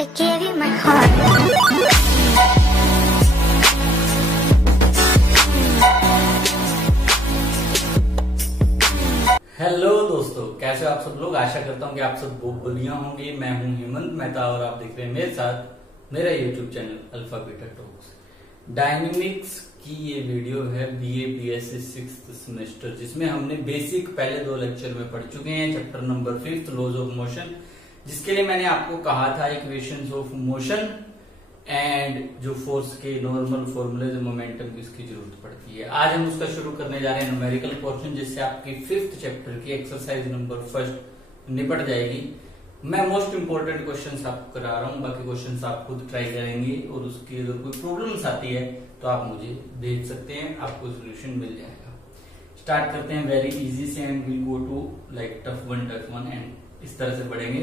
I gave you my heart. Hello दोस्तों, कैसे हो आप सब लोग। आशा करता हूँ कि आप सब बहुत बढ़िया होंगे। मैं हूँ हेमंत मेहता और आप देख रहे हैं मेरे साथ मेरा YouTube channel alpha beta talks. Dynamics की ये वीडियो है बीए बीएससी 6th सेमेस्टर, जिसमें हमने बेसिक पहले 2 लेक्चर में पढ़ चुके हैं। Chapter number 5 laws of motion, जिसके लिए मैंने आपको कहा था इक्वेशंस ऑफ मोशन एंड जो फोर्स के नॉर्मल फॉर्मूले मोमेंटम की उसकी जरूरत पड़ती है। आज हम उसका शुरू करने जा रहे हैं न्यूमेरिकल पोर्शन, जिससे आपकी 5th चैप्टर की एक्सरसाइज नंबर 1 निपट जाएगी। मैं मोस्ट इंपोर्टेंट क्वेश्चंस आपको करा रहा हूँ, बाकी क्वेश्चंस आप खुद ट्राई करेंगे और उसकी अगर कोई प्रॉब्लम्स आती है तो आप मुझे भेज सकते हैं, आपको सोल्यूशन मिल जाएगा। स्टार्ट करते हैं वेरी इजी से and will go to like tough one and इस तरह से बढ़ेंगे।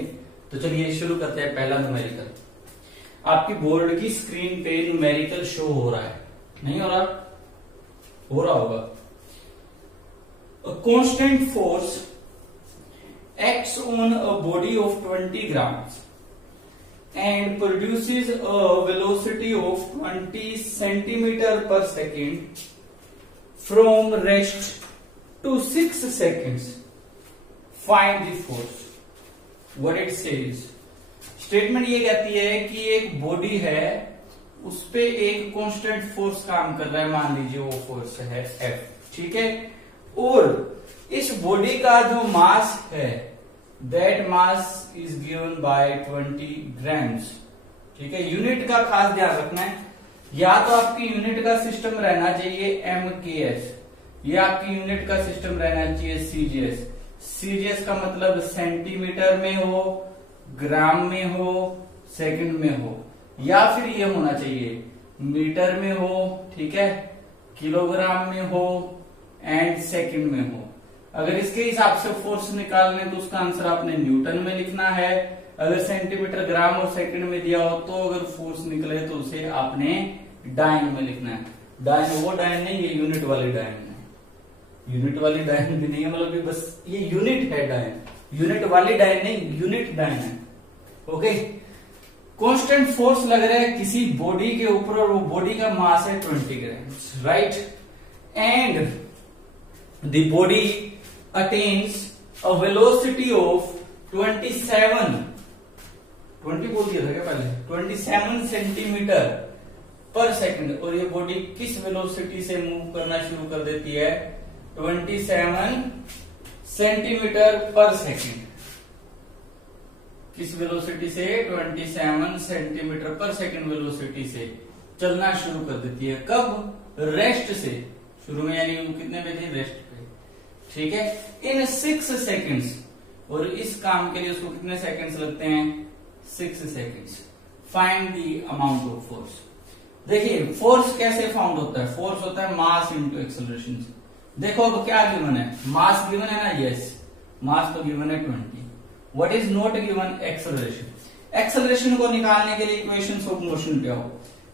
तो चलिए शुरू करते हैं। पहला न्यूमेरिकल, आपकी बोर्ड की स्क्रीन पे न्यूमेरिकल शो हो रहा है, नहीं हो रहा? हो रहा होगा। Constant force acts on a body of 20 grams and produces a velocity of 20 centimeter per second from rest to 6 seconds. Find the force. What it says? Statement ये कहती है कि एक बॉडी है, उस पे एक कांस्टेंट फोर्स काम कर रहा है, मान लीजिए वो फोर्स है F, ठीक है। और इस बॉडी का जो मास है that mass is given bye 20 grams, ठीक है। यूनिट का खास ध्यान रखना है, या तो आपकी यूनिट का सिस्टम रहना चाहिए MKS या आपकी यूनिट का सिस्टम रहना चाहिए CGS। CGS का मतलब सेंटीमीटर में हो, ग्राम में हो, सेकंड में हो, या फिर ये होना चाहिए मीटर में हो, ठीक है, किलोग्राम में हो एंड सेकंड में हो। अगर इसके हिसाब से फोर्स निकालने तो उसका आंसर आपने न्यूटन में लिखना है। अगर सेंटीमीटर, ग्राम और सेकंड में दिया हो तो अगर फोर्स निकले तो उसे आपने डायन में लिखना है। डायन वो डायन नहीं, ये यूनिट वाली डायन है। यूनिट वाली डायन भी नहीं है, मतलब बस ये यूनिट है डायन, यूनिट वाली डायन नहीं, यूनिट डायन है। ओके, कांस्टेंट फोर्स लग रहा है किसी बॉडी के ऊपर और वो बॉडी का मास है 20 grams, right. And the body attains a velocity of 27, 20 बोल दिया था क्या पहले, 27 सेंटीमीटर पर सेकंड। और ये बॉडी किस वेलोसिटी से मूव करना शुरू कर देती है? 27 सेंटीमीटर पर सेकंड। किस वेलोसिटी से? 27 सेंटीमीटर पर सेकंड वेलोसिटी से चलना शुरू कर देती है। कब? रेस्ट से शुरू में, यानी वो कितने पे थी? रेस्ट पे, ठीक है। इन 6 सेकंड्स, और इस काम के लिए उसको कितने सेकंड्स लगते हैं? 6 seconds. Find the amount of force. देखिए फोर्स कैसे फाउंड होता है? फोर्स होता है मास इंटू एक्सेलरेशन। देखो अब क्या गिवन है? मास गिवन है ना, यस, मास तो गिवन है 20। What is not given? Acceleration. Acceleration को निकालने के लिए इक्वेशन ऑफ मोशन क्या हो?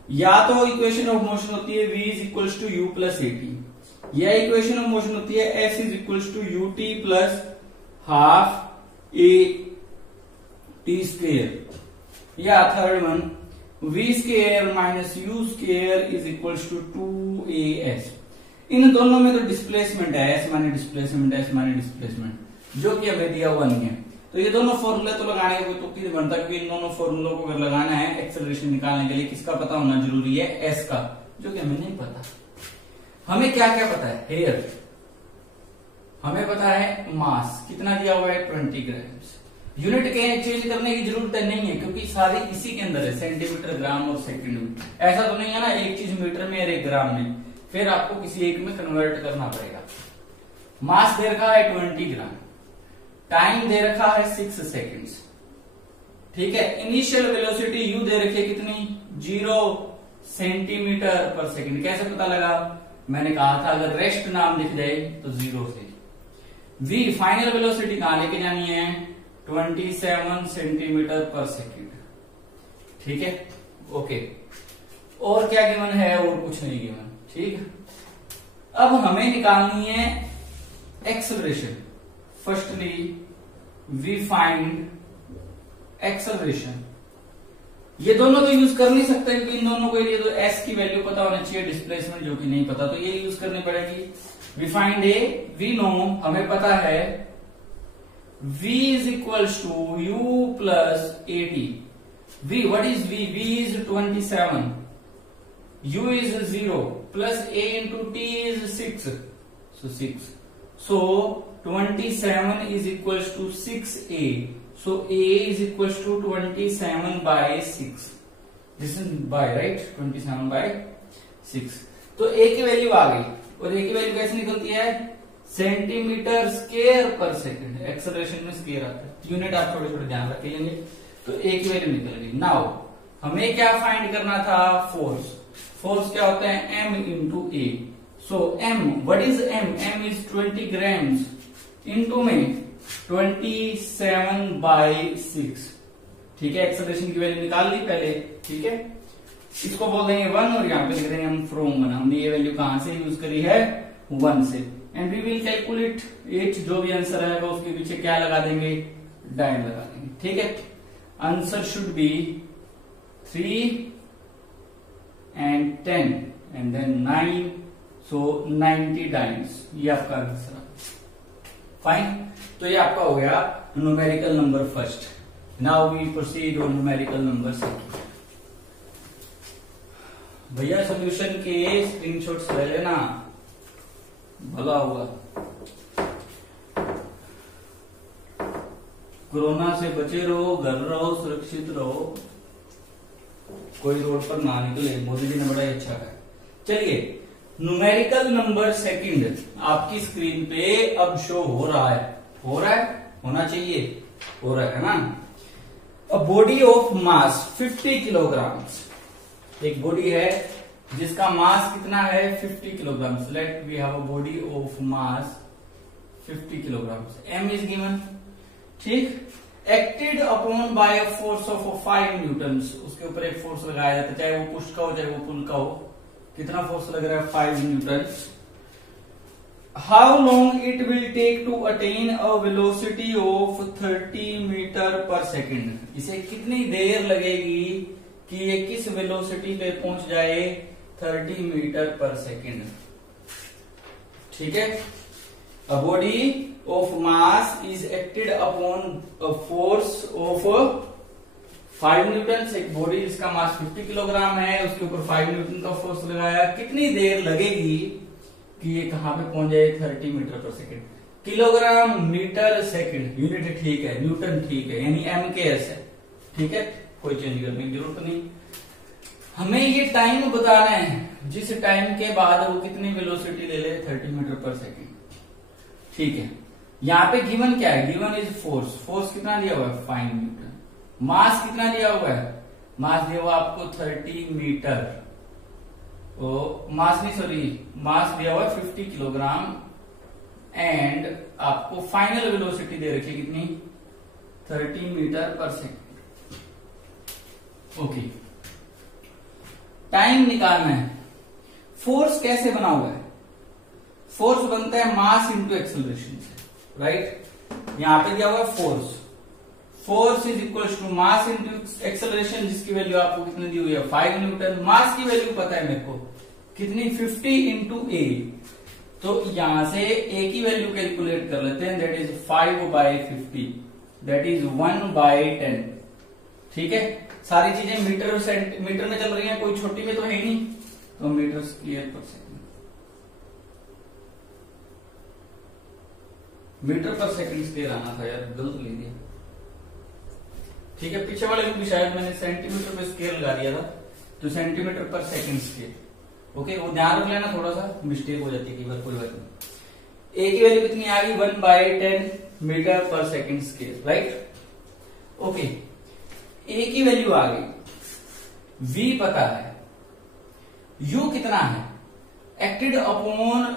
या तो इक्वेशन ऑफ मोशन होती है v is equals to u plus at, या इक्वेशन ऑफ मोशन होती है s is equals to ut plus half a t square, या third one v square minus u square is equals to 2as। इन दोनों में तो displacement है, s माने डिस्प्लेसमेंट, s माने डिस्प्लेसमेंट, जो कि हमें दिया हुआ नहीं है। तो ये दोनों फॉर्मूले तो लगाने का कोई तुक्की नहीं बनता, क्योंकि इन दोनों फॉर्मूलों को अगर लगाना है एक्सेलरेशन निकालने के लिए किसका पता होना जरूरी है? s का, जो कि हमें नहीं पता। हमें क्या क्या पता है? हेयर, हमें पता है मास कितना दिया हुआ है 20 ग्राम्स। यूनिट के चेंज करने की जरूरत नहीं है, क्योंकि सारी इसी के अंदर है, सेंटीमीटर, ग्राम और सेकंड में। ऐसा तो नहीं है ना एक चीज मीटर में और एक ग्राम में, फिर आपको किसी एक में कन्वर्ट करना पड़ेगा। मास दे रखा है 20 ग्राम, टाइम दे रखा है 6 सेकंड्स, ठीक है। इनिशियल वेलोसिटी u दे रखी है कितनी? 0 सेंटीमीटर पर सेकंड। कैसे पता लगा? मैंने कहा था अगर रेस्ट नाम लिख जाए तो 0 से। v फाइनल वेलोसिटी कहां लेके जानी है? 27 सेंटीमीटर पर सेकंड, ठीक है। ओके, और क्या गिवन है? और कुछ नहीं गिवन, ठीक। अब हमें निकालनी है acceleration. Firstly, we find acceleration. ये दोनों तो यूज कर नहीं सकते क्योंकि इन दोनों के लिए तो एस की वैल्यू पता होना चाहिए, डिस्प्लेसमेंट जो कि नहीं पता, तो ये यूज करनी पड़ेगी। We find a, we know, हमें पता है v is equals to u plus at. v, what is v? v is 27, u is 0 plus a into t is 6, so 6, so 27 is equals to 6a, so a is equals to 27 by 6, this is by, right, 27 by 6, तो a की value आ गई, और a की value कैसे निकलती है? Centimetre square पर second, acceleration में स्क्वायर आता है, यूनिट आप थोड़े थोड़े ध्यान रख लेंगे, तो ए की वैल्यू निकल गई। नाउ हमें क्या फाइंड करना था? फोर्स। फोर्स क्या होता है? m into A. So m, what is m? m is 20 grams into में 27 बाई 6, ठीक है। एक्सेलरेशन की वैल्यू निकाल ली पहले, ठीक है। इसको बोल देंगे 1 और यहाँ पे लिख देंगे हम फ्रॉम 1। हमने ये वैल्यू कहां से यूज करी है? 1 से। And we will calculate it, जो भी आंसर आएगा उसके पीछे क्या लगा देंगे? डाइन लगा देंगे, ठीक है। Answer should be 3 and 10 and then 9, so 90 dynes, ये आपका आंसर है। फाइन, तो ये आपका हो गया numerical number first. Now we proceed on numerical number second. भैया सोल्यूशन के स्क्रीनशॉट्स ले लेना, भला हुआ। कोरोना से बचे रहो, घर रहो, सुरक्षित रहो, कोई रोड पर ना निकले, मोदी जी ने बड़ा ही अच्छा कहा। चलिए, न्यूमेरिकल नंबर सेकंड आपकी स्क्रीन पे अब शो हो रहा है, हो रहा है, होना चाहिए, हो रहा है ना। A body of mass 50 kilogram, एक बॉडी है जिसका मास कितना है? 50 kilogram. Let we have a body of mass 50 kilogram, m is given, ठीक। Acted upon by a force of 5 newtons, उसके ऊपर एक फोर्स लगाया जाता है, चाहे वो पुश का हो चाहे वो पुल का हो। कितना फोर्स लग रहा है? 5 newton. How long it will take to attain a velocity of 30 metre per second, इसे कितनी देर लगेगी कि ये किस वेलोसिटी पे पहुंच जाए? 30 मीटर पर सेकेंड, ठीक है। अ body of mass is acted upon a force of 5 Newton. एक बॉडी जिसका मास 50 किलोग्राम है, उसके ऊपर 5 न्यूटन का फोर्स लगाया, कितनी देर लगेगी कि ये कहां पे पहुंच जाए? 30 metre per second. Kilogram metre second unit ठीक है, न्यूटन ठीक है, यानी MKS है, ठीक है, कोई चेंज करने की जरूरत नहीं। हमें ये टाइम बताना है जिस टाइम के बाद वो कितनी वेलोसिटी ले ले? 30 मीटर पर सेकेंड, ठीक है। यहाँ पे गिवन क्या है? Given is force. फोर्स कितना दिया हुआ है? 5 न्यूटन। मास कितना दिया हुआ है? मास दिया हुआ आपको 30 मीटर, मास नहीं, सॉरी, मास दिया हुआ है 50 किलोग्राम एंड आपको फाइनल वेलोसिटी दे रखी है कितनी? 30 metre per second, okay. Time निकालना है। फोर्स कैसे बना हुआ है? फोर्स बनता है मास इंटू एक्सेलरेशन से, राइट। यहां पे दिया हुआ है force, force is equal to mass into acceleration, जिसकी वैल्यू आपको कितनी दी हुई है? 5 न्यूटन। मास की वैल्यू पता है मेरे को कितनी? 50 इंटू ए। तो यहां से ए की वैल्यू कैलकुलेट कर लेते हैं, that is 5 by 50, that is 1 by 10, ठीक है। सारी चीजें मीटर में चल रही हैं, कोई छोटी में तो है ही नहीं, तो मीटर स्क्वायर पर second, metre per second square आना था यार, गलत ले दिया, ठीक है। पीछे वाले में भी शायद मैंने सेंटीमीटर पे स्केल लगा दिया था, तो सेंटीमीटर पर सेकेंड स्केल, ओके। वो ध्यान रख लेना, थोड़ा सा मिस्टेक हो जाती है कई बार, कोई बात नहीं। ए की वैल्यू कितनी आ गई? 1 by 10 metre per second scale, right, okay. ए की वैल्यू आ गई, v पता है, u कितना है? एक्टेड अपॉन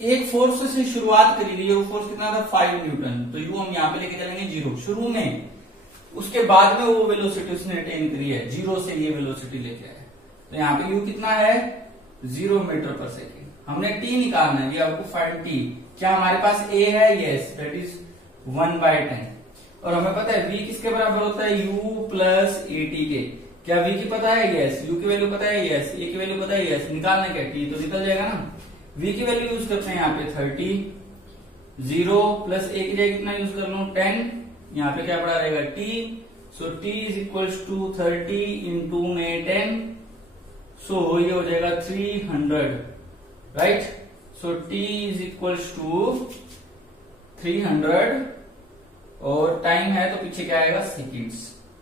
एक फोर्स से शुरुआत करी गई है, वो फोर्स कितना था? 5 न्यूटन, तो u हम यहां पे लेके चलेंगे 0 शुरू में, उसके बाद में वो वेलोसिटी उसने अटेन करी है, 0 से ये वेलोसिटी लेके आया, तो यहाँ पे u कितना है? 0 मीटर पर सेकेंड। हमने t निकालना है, आपको फाइंड t। क्या हमारे पास a है? Yes, that is 1 by 10। और हमें पता है v किसके बराबर होता है, u प्लस ए टी के। क्या v की पता है, यस। u की वैल्यू पता है, यस। a की वैल्यू पता है, यस। निकालना क्या, t तो निकल जाएगा ना। v की वैल्यू यूज करते हैं यहाँ पे 30, 0 प्लस a की जगह कितना यूज कर लूं 10, यहाँ पे क्या पड़ा रहेगा t। So t is equals to 30 into में 10, सो ये हो जाएगा 300, right. So t is equals to 300 और टाइम है तो पीछे क्या आएगा seconds,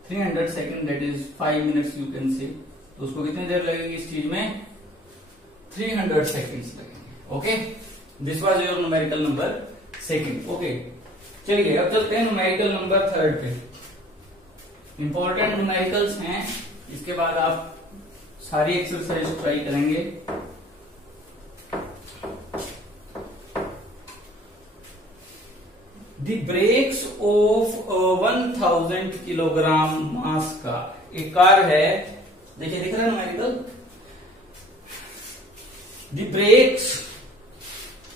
300 second that is 5 minutes you can say. तो उसको कितनी देर लगेगी इस चीज में, 300 सेकेंड्स लगेंगे। Okay, this was your numerical number second. Okay, चलिए अब चलते हैं न्यूमेरिकल नंबर थर्ड पे। इंपॉर्टेंट न्यूमेरिकल्स हैं, इसके बाद आप सारी एक्सरसाइज ट्राई करेंगे। The brakes of 1000 kilogram mass का एक कार है, देखिए दिख रहा है numerical. The brakes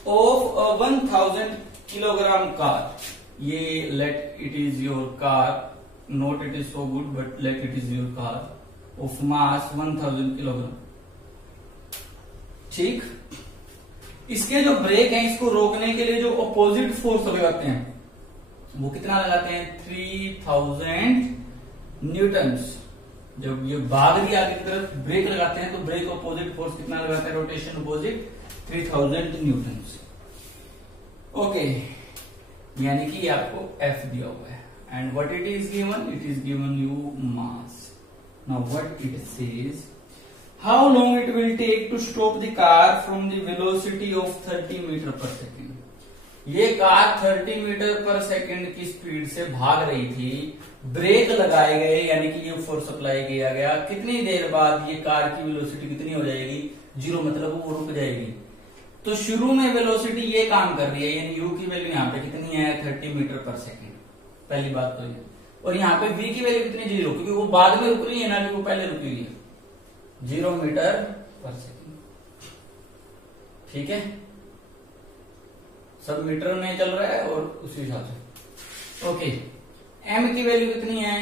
of 1000 kilogram car, ये let it is your car, not it is so good but let it is your car of mass 1000 kilogram, ठीक। इसके जो ब्रेक हैं, इसको रोकने के लिए जो अपोजिट फोर्स लगाते हैं वो कितना लगाते हैं, 3000 न्यूटन्स। जब ये भाग दिया आगे की तरफ ब्रेक लगाते हैं तो ब्रेक अपोजिट फोर्स कितना लगाते हैं, रोटेशन अपोजिट 3000 न्यूटन्स। ओके, यानी कि आपको F दिया हुआ है and what it is given, it is given you mass. Now what it says, how long it will take to stop the car from the velocity of 30 metre per second. ये car 30 metre per second की speed से भाग रही थी, break लगाए गए यानी कि ये फोर्स अप्लाई किया गया। कितनी देर बाद ये कार की वेलोसिटी कितनी हो जाएगी, 0, मतलब वो रुक जाएगी। तो शुरू में वेलोसिटी ये काम कर रही है, यानी u की वैल्यू यहाँ पे कितनी है 30 मीटर पर सेकेंड, पहली बात तो ये। और यहाँ पे v की वैल्यू कितनी, 0, क्योंकि वो बाद में रुक रही है ना कि वो पहले रुकी हुई है, 0 मीटर पर सेकेंड, ठीक है। सब मीटर में चल रहा है और उसी हिसाब से। ओके, m की वैल्यू कितनी है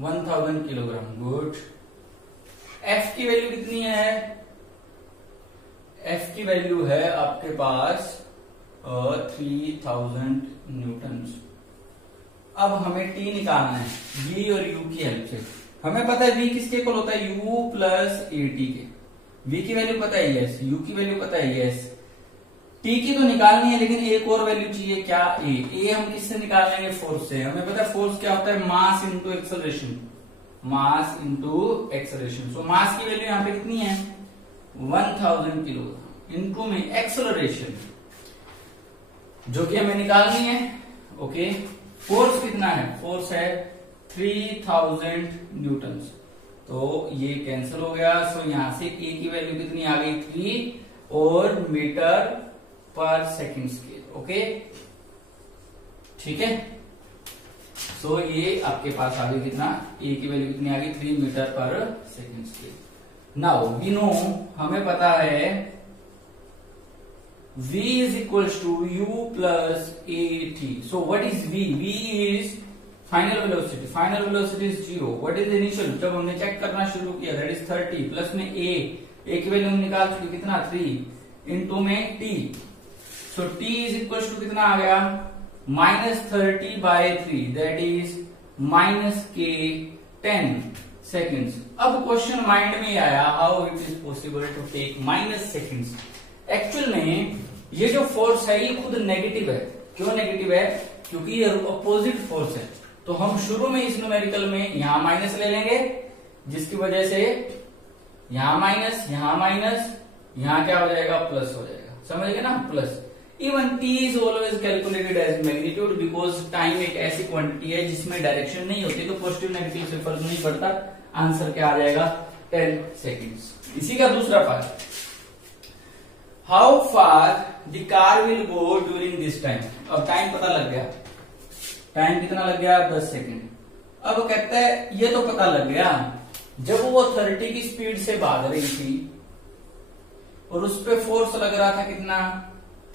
1000 किलोग्राम, गुड। f की वैल्यू कितनी है, f की वैल्यू है आपके पास 3000 न्यूटन्स। अब हमें t निकालना है v और u की हेल्प से। हमें पता है v किसके इक्वल होता है, u प्लस ए टी के। v की वैल्यू पता है, यस। u की वैल्यू पता है, यस। t की तो निकालनी है लेकिन एक और वैल्यू चाहिए, क्या, a हम किससे निकाल लेंगे, फोर्स से। हमें पता है फोर्स क्या होता है, mass into acceleration, mass into acceleration. So mass की वैल्यू यहाँ पे कितनी है 1000 किलोग्राम, इंटू में एक्सेलरेशन जो कि हमें निकालनी है। ओके, फोर्स कितना है, फोर्स है 3000 न्यूटन्स, तो ये कैंसिल हो गया। सो यहां से a की वैल्यू कितनी आ गई 3 और metre per second scale. Okay, ठीक है। सो ये आपके पास आ गई कितना, a की वैल्यू कितनी आ गई 3 metre per second scale. Now we know, हमें पता है v is equals to u plus at. So what is v? v is final velocity. Final velocity is 0. What is the initial? जब हमने check करना शुरू किया that is 30 प्लस में a की वैल्यू निकाल चुकी कितना 3 इंटू में t. So t is equals to कितना आ गया -30/3 that is -k 10 seconds. अब क्वेश्चन माइंड में आया how it is possible to take minus seconds. Actual में ये जो फोर्स है ये खुद नेगेटिव है। क्यों नेगेटिव है, क्योंकि ये अपोजिट फोर्स है। तो हम शुरू में इस न्यूमेरिकल में यहां माइनस ले लेंगे, जिसकी वजह से यहां माइनस, यहां क्या हो जाएगा प्लस हो जाएगा, समझ गए ना, plus. Even t is always calculated as magnitude because time एक ऐसी क्वांटिटी है जिसमें डायरेक्शन नहीं होती, तो पॉजिटिव नेगेटिव से फर्क नहीं पड़ता। आंसर क्या आ जाएगा 10 सेकेंड्स। इसी का दूसरा part, how far the car will go during this time. अब टाइम पता लग गया, टाइम कितना लग गया 10 सेकेंड। अब कहता है ये तो पता लग गया, जब वो 30 की स्पीड से भाग रही थी और उस पे फोर्स लग रहा था कितना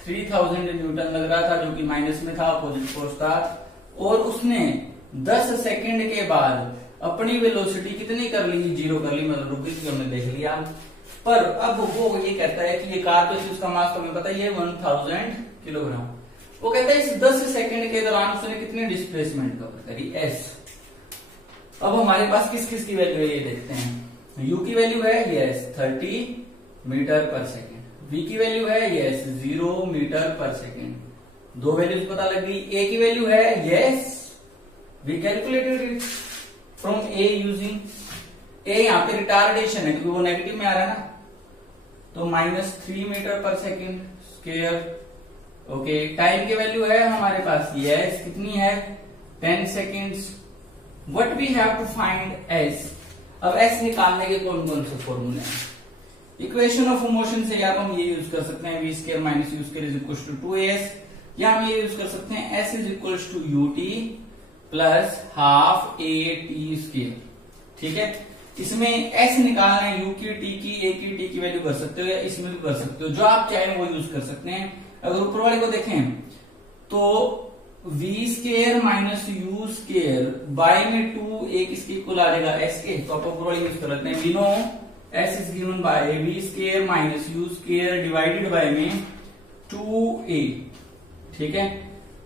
3000 न्यूटन लग रहा था, जो कि माइनस में था, अपोजिट फोर्स था। और उसने 10 सेकंड के बाद अपनी वेलोसिटी कितनी कर ली, 0 कर ली, मतलब रुक गई, हमने देख लिया। पर अब वो ये कहता है कि ये कार तो उसका मास तो हमें पता ही है 1000 किलोग्राम। वो कहता है इस 10 सेकंड के दौरान उसने कितनी डिस्प्लेसमेंट कवर करी, s। अब हमारे पास किस किस की वैल्यू है ये देखते हैं। u की वैल्यू है yes 30 metre per second, v की वैल्यू है यस 0 मीटर पर सेकेंड। दो वैल्यूज पता लग गई। a की वैल्यू है yes, we calculated it from a using a, यहाँ पे रिटार्डेशन है क्योंकि वो नेगेटिव में आ रहा है ना, तो -3 metre per second square. Okay, time की वैल्यू है हमारे पास यस कितनी है 10 seconds. What we have to find s। अब s निकालने के कौन कौन से फॉर्मूले हैं। इक्वेशन ऑफ मोशन से या तो हम ये यूज कर सकते हैं v square minus u square is equal to 2as, या हम ये यूज कर सकते हैं s is equal to ut plus half a t square. ठीक है, इसमें s निकालना है, u की t की a की t की वैल्यू कर सकते हो या इसमें भी कर सकते हो, जो आप चाहें वो यूज कर सकते हैं। अगर ऊपर वाले को देखें तो v square minus u square by में 2 एक इसके इक्वल आ जाएगा s के, तो आप ऊपर वाले यूज कर लेते हैं। We know s is given by v square minus u square divided by में 2a। ठीक है,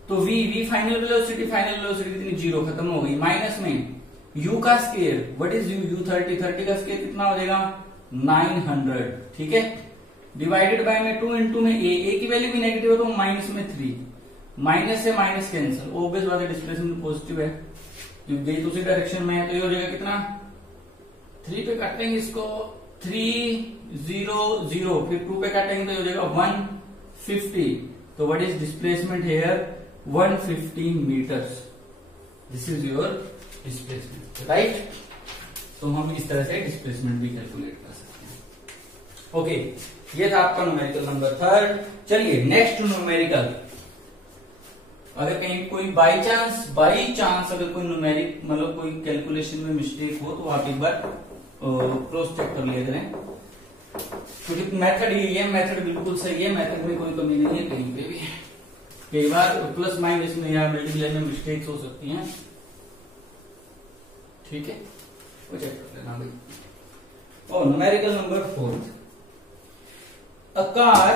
तो v फाइनल वेलोसिटी कितनी 0 खत्म हो गई, माइनस में u का स्क्वायर, व्हाट इज u 30 का स्क्वायर कितना हो जाएगा 900। ठीक है, डिवाइडेड बाय में 2 इंटू में a की वैल्यू भी नेगेटिव है तो माइनस में 3, माइनस से माइनस कैंसिल, ऑब्वियस बात है डिस्प्लेसमेंट पॉजिटिव है क्योंकि दूसरी डायरेक्शन में है, तो ये हो जाएगा कितना 3 पे काटेंगे इसको 3 0 0, फिर 2 पे काटेंगे तो ये हो जाएगा 150। तो what is displacement here 150 metres, this is your displacement, right. तो हम इस तरह से डिस्प्लेसमेंट भी कैलकुलेट कर सकते हैं। ओके, ये था आपका न्यूमेरिकल नंबर 3। चलिए नेक्स्ट न्यूमेरिकल, अगर कहीं कोई बाई चांस अगर कोई न्यूमेरिक मतलब कोई कैलकुलेशन में मिस्टेक हो तो आप एक बार क्रॉस चेक कर लिया करें, क्योंकि मेथड ये मेथड बिल्कुल सही है, मेथड में कोई कमी नहीं है कहीं पे भी। कई बार प्लस माइनस में या मल्टीप्लाई में मिस्टेक्स हो सकती हैं। ठीक है, वो चेक कर लेना भाई। और numerical number 4, a car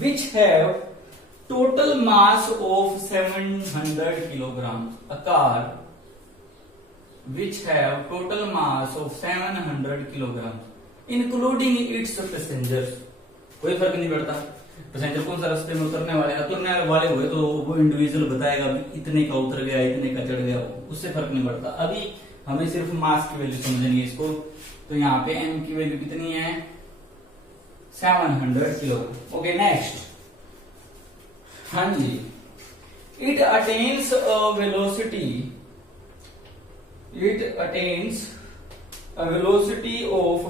which have total mass of 700 kilograms, a car which have total mass of 700 kilograms including its passengers। कोई फर्क नहीं पड़ता पैसेंजर कौन सा रास्ते में उतरने वाले हुए तो वो इंडिविजुअल बताएगा इतने का उतर गया इतने का चढ़ गया, उससे फर्क नहीं पड़ता। अभी हमें सिर्फ मास की वैल्यू समझनी है इसको, तो यहाँ पे m की वैल्यू कितनी है 700 किलोग्राम। ओके, नेक्स्ट, हाँ जी, it attains a velocity of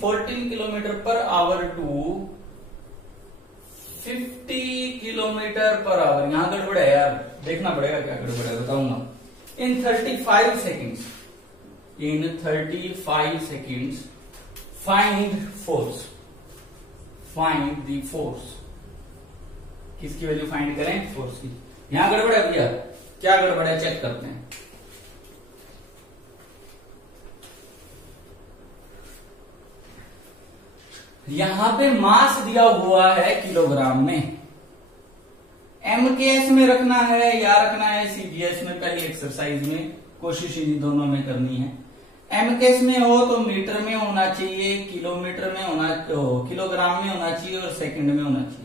14 kilometre per hour to 50 kilometre per hour. यहां गड़बड़ है यार, देखना पड़ेगा क्या गड़बड़ है, बताऊंगा। इन 35 seconds find the force। किसकी वैल्यू फाइंड करें, फोर्स की। यहां गड़बड़ है भैया, क्या गड़बड़ है चेक करते हैं। यहां पे मास दिया हुआ है किलोग्राम में, एम के एस में रखना है या रखना है सीजीएस में, पहली एक्सरसाइज में कोशिश इन दोनों में करनी है। एम के एस में हो तो मीटर में होना चाहिए, किलोमीटर में किलोग्राम में होना चाहिए और सेकंड में होना चाहिए।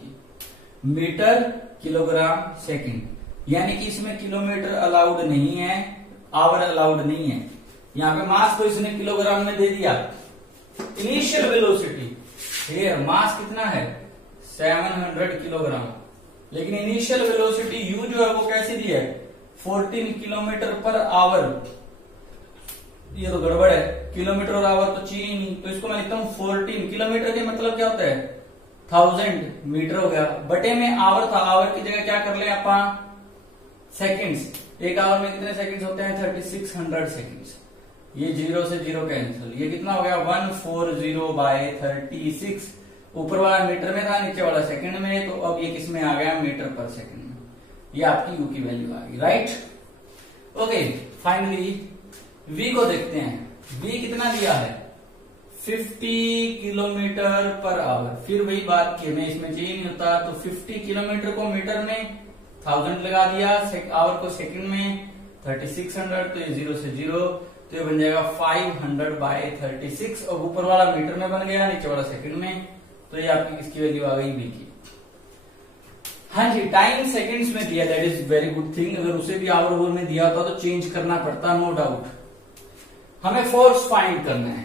मीटर किलोग्राम सेकंड, यानी कि इसमें किलोमीटर अलाउड नहीं है, आवर अलाउड नहीं है। यहां पे मास तो इसने किलोग्राम में दे दिया। इनिशियल वेलोसिटी मास कितना है 700 किलोग्राम, लेकिन इनिशियल वेलोसिटी u जो है वो कैसे दी है 14 किलोमीटर पर आवर। ये तो गड़बड़ है, किलोमीटर और आवर तो चाहिए नहीं, तो इसको मैं लिखता हूं 14 किलोमीटर के मतलब क्या होता है 1000 मीटर हो गया, बटे में आवर था, आवर की जगह क्या कर ले अपन सेकंड्स। एक आवर में कितने सेकंड्स होते हैं 3600 सेकंड्स। ये 0 से 0 कैंसिल, ये कितना हो गया 140/36। ऊपर वाला मीटर में था, नीचे वाला सेकंड में, तो अब ये किस में आ गया मीटर पर सेकंड में। ये आपकी यू की वैल्यू आ गई, राइट। ओके, फाइनली v को देखते हैं। v कितना दिया है 50 किलोमीटर पर आवर। फिर वही बात की हमें इसमें चाहिए नहीं होता, तो 50 किलोमीटर को मीटर में 1000 लगा दिया, आवर को सेकंड में 3600, तो ये 0 से 0, तो ये बन जाएगा 500/36। और ऊपर वाला मीटर में बन गया, नीचे वाला सेकंड में, तो ये आपकी किसकी वैल्यू आ गई v की। हाँ जी, टाइम सेकंड्स में दिया, that is very good thing. अगर उसे भी आवर ओवर में दिया होता तो चेंज करना पड़ता, नो डाउट। हमें फोर्स फाइंड करना है।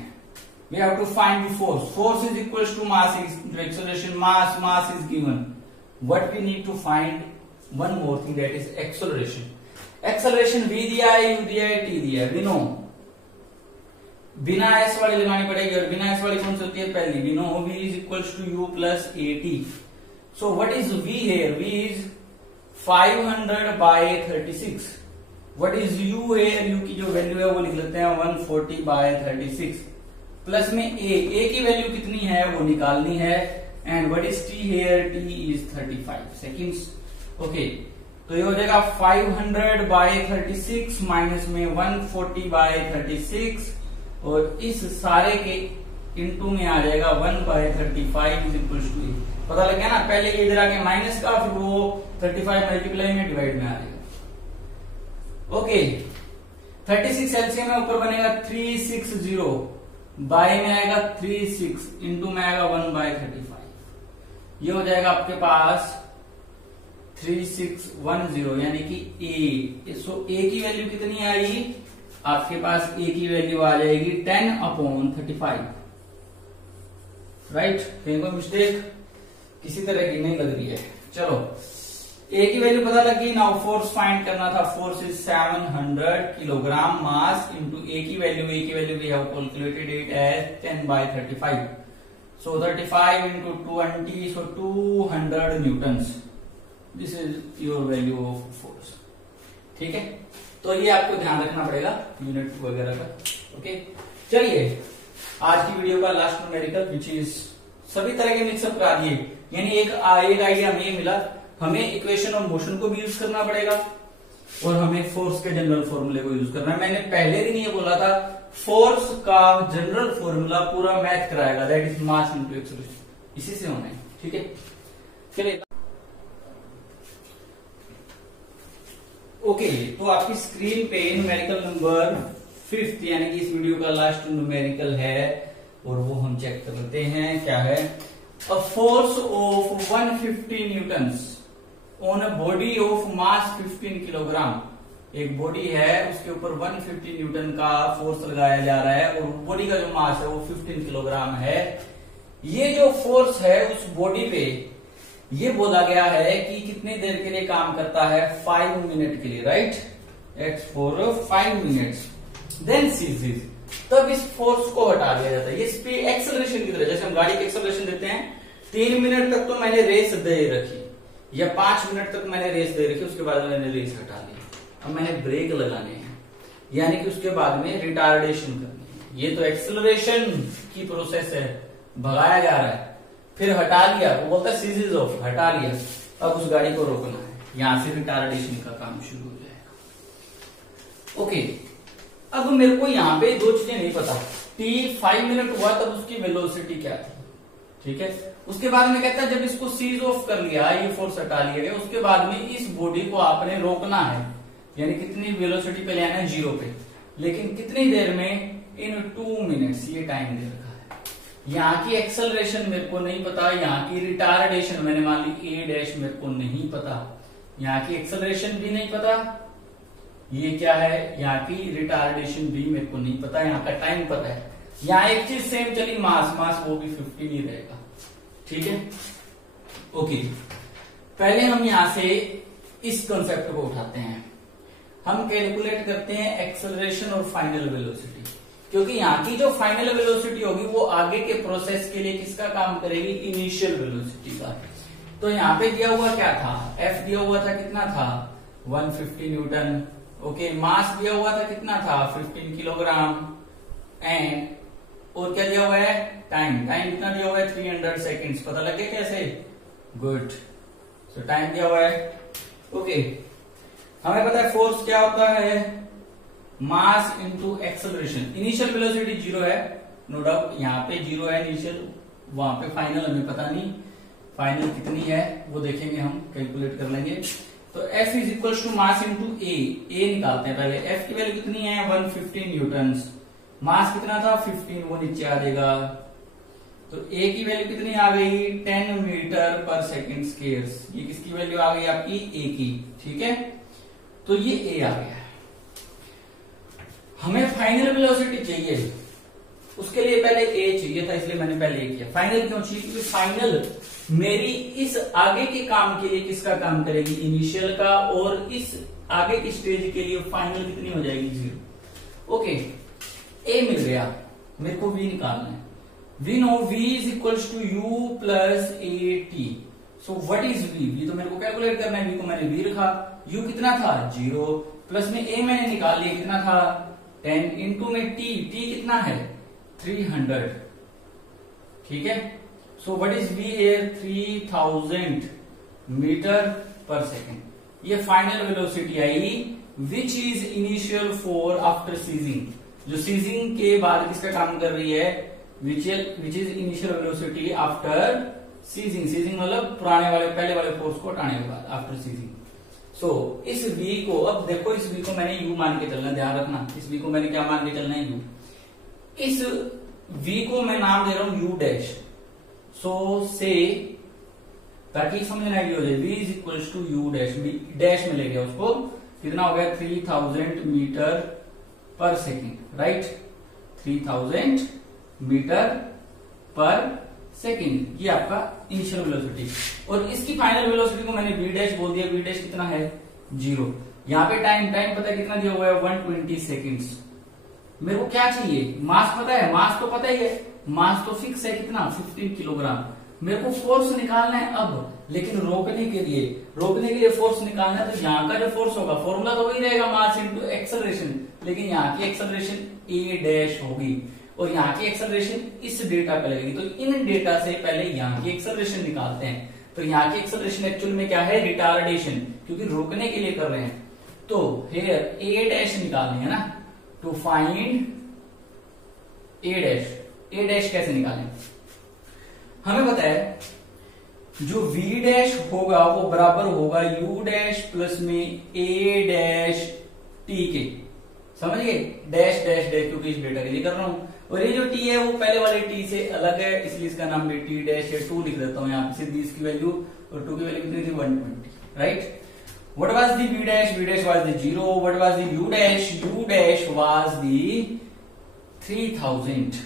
We have to find the force. Force is equals to mass into acceleration. Mass is given. What we need to find one more thing, that is acceleration. Acceleration v दिया है, u दिया है, t दिया है। We know बिना s वाली लगानी पड़ेगी, और बिना s वाली कौन सी होती है पहली। We know v is equals to u plus at. So what is v here? V is 500/36. What is u here? u की जो वैल्यू है वो लिख लेते हैं 140/36। प्लस में a की वैल्यू कितनी है वो निकालनी है। And what is t here? t is 35 seconds. Okay, तो ये हो जाएगा 500/36 माइनस में 140/36, और इस सारे के इनटू में आ जाएगा 1/35 इज इक्वल टू a। पता लग गया ना, पहले इधर आके माइनस का, फिर वो 35 मल्टीप्लाई में डिवाइड में आ जाएगा। ओके, 36 एलसीएम में ऊपर बनेगा 360, बाय में आएगा 36, इंटू में आएगा 1/35। ये हो जाएगा आपके पास 3610, यानी कि a। सो a की वैल्यू कितनी आएगी आपके पास? a की वैल्यू आ जाएगी 10/35। राइट, कहीं कोई मिस्टेक किसी तरह की नहीं लग रही है। चलो, a की वैल्यू पता लगी। नाउ फोर्स फाइंड करना था। Force is 700 kilogram mass into a की value we have calculated it as 10/35। So 35 into 20, so 200 newtons. This is your value of force. ठीक है, तो ये आपको ध्यान रखना पड़ेगा यूनिट वगैरह का। ओके, चलिए आज की वीडियो का लास्ट न्यूमेरिकल विच इज सभी तरह के मिक्सअप करा दिए। यानी एक आइडिया हमें मिला, हमें इक्वेशन ऑफ मोशन को भी यूज करना पड़ेगा, और हमें फोर्स के जनरल फॉर्मूले को यूज करना है। मैंने पहले दिन ये बोला था, फोर्स का जनरल फॉर्मूला पूरा मैथ कराएगा, that is mass into acceleration. इसी से होना है। ठीक है, चलिए। ओके, तो आपकी स्क्रीन पे न्यूमेरिकल नंबर 5 यानी कि इस वीडियो का लास्ट न्यूमेरिकल है, और वो हम चेक कर लेते हैं क्या है। अ force of 150 Newton's on a body of mass 15 kilogram. एक बॉडी है, उसके ऊपर 150 न्यूटन का फोर्स लगाया जा रहा है, और बॉडी का जो मास है वो 15 किलोग्राम है। ये जो फोर्स है उस बॉडी पे ये बोला गया है कि कितनी देर के लिए काम करता है? 5 मिनट के लिए। Right, x for 5 minutes, then ceases. तब इस फोर्स को हटा दिया जाता है। ये स्पीड एक्सेलरेशन की तरह, जैसे हम गाड़ी की एक्सेलरेशन देते हैं, 3 मिनट तक तो मैंने रेस दे रखी, या 5 मिनट तक मैंने रेस दे रखी, उसके बाद मैंने रेस हटा ली। अब मैंने ब्रेक लगाने हैं, यानी कि उसके बाद में रिटार्डेशन करनी है। ये तो एक्सेलरेशन की प्रोसेस है, भगाया जा रहा है, फिर हटा लिया, वो बोलता है सीजेस ऑफ, हटा लिया। अब उस गाड़ी को रोकना है, यहां से रिटार्डेशन का काम शुरू हो जाएगा। ओके, अब मेरे को यहाँ पे दो चीजें नहीं पता। t 5 मिनट हुआ तब उसकी वेलोसिटी क्या थी? ठीक है, उसके बाद में कहता है जब इसको सीज ऑफ कर लिया, ये फोर्स हटा लिया गया, उसके बाद में इस बॉडी को आपने रोकना है, यानी कितनी वेलोसिटी पे लेना है? 0 पे। लेकिन कितनी देर में? इन 2 मिनट्स। ये टाइम दे रखा है। यहाँ की एक्सेलरेशन मेरे को नहीं पता, यहाँ की रिटार्डेशन मैंने मान ली a डैश मेरे को नहीं पता, यहाँ की एक्सेलरेशन भी नहीं पता, ये क्या है, यहाँ की रिटार्डेशन भी मेरे को नहीं पता, यहाँ का टाइम पता है। यहाँ एक चीज सेम चली, मास वो भी 15 ही रहेगा। ठीक है, ओके। पहले हम यहां से इस कंसेप्ट को उठाते हैं। हम कैलकुलेट करते हैं एक्सेलरेशन और फाइनल वेलोसिटी, क्योंकि यहाँ की जो फाइनल वेलोसिटी होगी वो आगे के प्रोसेस के लिए किसका काम करेगी? इनिशियल वेलोसिटी का। तो यहाँ पे दिया हुआ क्या था? F दिया हुआ था, कितना था? 150 न्यूटन। ओके, मास दिया हुआ था, कितना था? 15 किलोग्राम। एंड और क्या दिया हुआ है? टाइम कितना दिया हुआ है? 300 सेकेंड्स। पता लगे कैसे? गुड। सो टाइम दिया हुआ है। ओके, हमें पता है फोर्स क्या होता है? Mass into acceleration. Initial velocity 0 है, नो डाउट, यहाँ पे 0 है इनिशियल, वहां पे फाइनल हमें पता नहीं फाइनल कितनी है, वो देखेंगे हम, कैलकुलेट कर लेंगे। तो F is equal to mass into a निकालते हैं पहले। F की वैल्यू कितनी है 150 न्यूटन, मास कितना था 15, वो नीचे आ जाएगा। तो A की वैल्यू कितनी आ गई 10 मीटर पर सेकेंड स्क्वायर। ये किसकी वैल्यू आ गई आपकी A की, ठीक है। तो ये A आ गया। हमें फाइनल वेलोसिटी चाहिए, उसके लिए पहले A चाहिए था, इसलिए मैंने पहले A किया। फाइनल क्यों चाहिए, क्योंकि फाइनल मेरी इस आगे के काम के लिए किसका काम करेगी, इनिशियल का, और इस आगे की स्टेज के लिए फाइनल कितनी हो जाएगी 0। ओके, A मिल गया, मेरे को V निकालना है। We know V is equal to U plus AT। So what is V तो मेरे को कैलकुलेट करना है, V को मैंने V रखा, U कितना था 0, प्लस में A मैंने निकाल लिया, कितना था 10, इंटू में T कितना है 300, ठीक है। So what is V here 3000 metre per second. ये final velocity I which is initial for after ceasing, जो सीजिंग के बाद किसका काम कर रही है, which is initial velocity after ceasing. Ceasing मतलब पुराने वाले पहले वाले फोर्स को हटाने के बाद, आफ्टर सीजिंग। सो इस V को, अब देखो इस V को मैंने U मान के चलना, ध्यान रखना, इस V को मैंने क्या मान के चलना है U। इस V को मैं नाम दे रहा हूं U डैश। सो से ताकि समझना ये हो जाए, V is equal to U dash, dash में ले गया उसको, कितना हो गया 3000 metre per second, right, 3000 metre per second, ये आपका इनिशियल वेलोसिटी। और इसकी फाइनल वेलोसिटी को मैंने V डैश बोल दिया, V डैश कितना है 0। यहाँ पे टाइम पता है कितना दिया हुआ है 120 सेकेंड्स। मेरे को क्या चाहिए, मास पता है, मास तो पता ही है, मास तो फिक्स है कितना 15 किलोग्राम। मेरे को फोर्स निकालना है अब, लेकिन रोकने के लिए फोर्स निकालना है। तो यहाँ का जो फोर्स होगा, फॉर्मूला तो वही रहेगा, मास इंटू एक्सेलरेशन, लेकिन यहाँ की एक्सेलरेशन A डैश होगी और यहाँ की एक्सेलरेशन इस डेटा पे लगेगी। तो इन डेटा से पहले यहाँ की एक्सेलरेशन निकालते हैं। तो यहाँ की एक्सेलरेशन एक्चुअल में क्या है, रिटार्डेशन, क्योंकि रोकने के लिए कर रहे हैं। तो हेयर A डैश निकालनी है ना, to find A dash. A dash कैसे निकालें, हमें पता है जो V डैश होगा वो बराबर होगा U डैश प्लस में A डैश T के, समझ गए, डैश डैश डैश, क्योंकि इस डेटा के लिए कर रहा हूं। और ये जो T है वो पहले वाले T से अलग है, इसलिए इसका नाम भी T डैश है। 2 लिख देता हूं यहाँ पे, सीधी इसकी वैल्यू, और 2 की वैल्यू कितनी थी 120, right. What was the V dash? V dash was the 0. What was the U dash? U dash was the 3000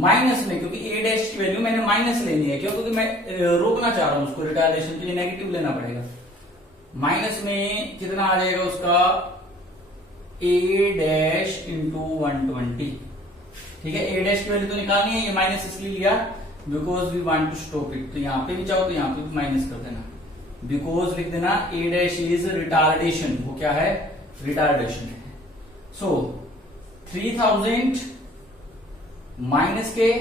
minus में, क्योंकि A डैश की वैल्यू मैंने माइनस लेनी है, क्यों, क्योंकि मैं रोकना चाह रहा हूं उसको, रिटार्डेशन के लिए नेगेटिव लेना पड़ेगा। माइनस में कितना आ जाएगा उसका A डैश इंटू 120, ठीक है। A डैश की वैल्यू तो निकालनी है, ये माइनस इसलिए लिया because we want to stop it. तो यहाँ पे भी चाहो तो यहाँ पे भी माइनस कर देना, बिकॉज लिख देना A डैश इज रिटार्डेशन, वो क्या है, रिटार्डेशन है। सो 3000 माइनस के,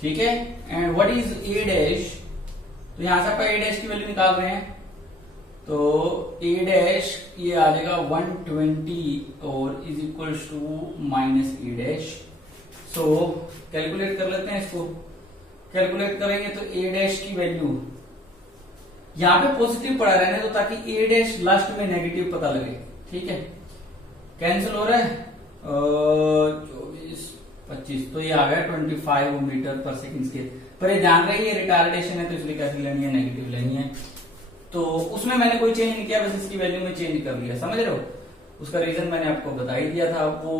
ठीक है, and what is A dash, तो यहां से आप A डैश की वैल्यू निकाल रहे हैं, तो A डैश ये आ जाएगा 120 और is equal to minus A dash. So calculate कर लेते हैं इसको, कैलकुलेट करेंगे तो A डैश की वैल्यू यहां पे पॉजिटिव पड़ा रहने दो, ताकि A डैश लास्ट में नेगेटिव पता लगे, ठीक है। कैंसिल हो रहा है 24 25, तो ये आ गया 25 मीटर पर सेकेंड के। पर ये जान रही है रिटार्डेशन है, तो इसलिए कैसी लेनी है, नेगेटिव लेनी है। तो उसमें मैंने कोई चेंज नहीं किया, बस इसकी वैल्यू में चेंज कर लिया, समझ रहे हो। उसका रीजन मैंने आपको बता ही दिया था, वो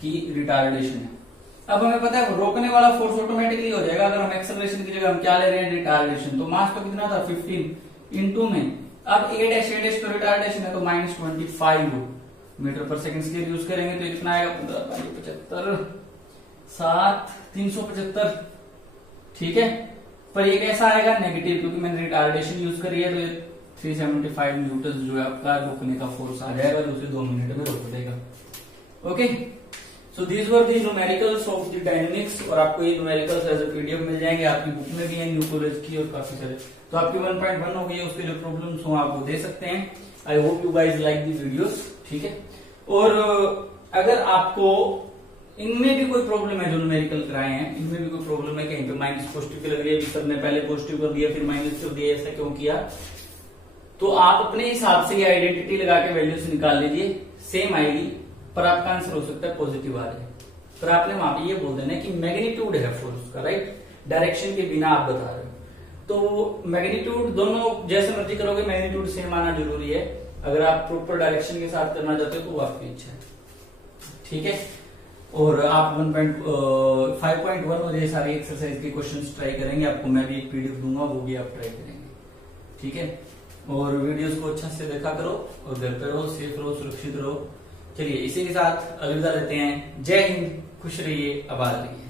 की रिटार्डेशन है। अब हमें पता है रोकने वाला फोर्स ऑटोमेटिकली हो जाएगा, अगर हम एक्सेलरेशन की जगह हम क्या ले रहे हैं, रिटार्डेशन। तो मास तो कितना था 15 इंटू में, अब A डैश तो रिटार्डेशन है, तो -25 मीटर पर सेकंड के यूज करेंगे, तो इतना आएगा 75 7 375, ठीक है। पर ये कैसा आएगा, नेगेटिव, क्योंकि मैंने रिटार्डेशन यूज करी है। तो ये 375 न्यूटन जो है आपका रोकने का फोर्स आ जाएगा, जो उसे 2 मिनट में रोक देगा। Okay, so these were the numericals of the dynamics, और आपको ये न्यूमेरिकल्स एज अ पीडीएफ मिल जाएंगे, आपकी बुक में भी है न्यू कॉलेज की, और काफी सारे। तो आपकी 1.1 हो गई है, उसके जो प्रॉब्लम्स हो आप वो दे सकते हैं। I hope you guys like the videos, ठीक है। और अगर आपको इनमें भी कोई प्रॉब्लम है, जो न्यूमेरिकल कराए हैं इनमें भी कोई प्रॉब्लम है, कहीं पे माइनस पॉजिटिव की लग रही है, सर ने पहले पॉजिटिव कर दिया फिर माइनस कर दिया, ऐसा क्यों किया, तो आप अपने हिसाब से ये आइडेंटिटी लगा के वैल्यूज निकाल लीजिए, सेम आएगी, पर आपका आंसर हो सकता है पॉजिटिव आ जाए। पर आपने वहां पे ये बोल देना कि मैग्नीट्यूड है फोर्स का, राइट, डायरेक्शन के बिना आप बता रहे हो, तो मैग्नीट्यूड दोनों जैसे मर्जी करोगे, मैग्नीट्यूड सेम आना जरूरी है। अगर आप प्रॉपर डायरेक्शन के साथ करना चाहते हो तो वो आपकी इच्छा है, ठीक है। और आप 5.1 और ये सारी एक्सरसाइज के क्वेश्चंस ट्राई करेंगे, आपको मैं भी एक पीडीएफ दूंगा, वो भी आप ट्राई करेंगे, ठीक है। और वीडियोस को अच्छा से देखा करो और घर पे रहो, सेफ रहो, सुरक्षित रहो। चलिए इसी के साथ अलविदा रहते हैं। जय हिंद, खुश रहिए, आबाद रहिए।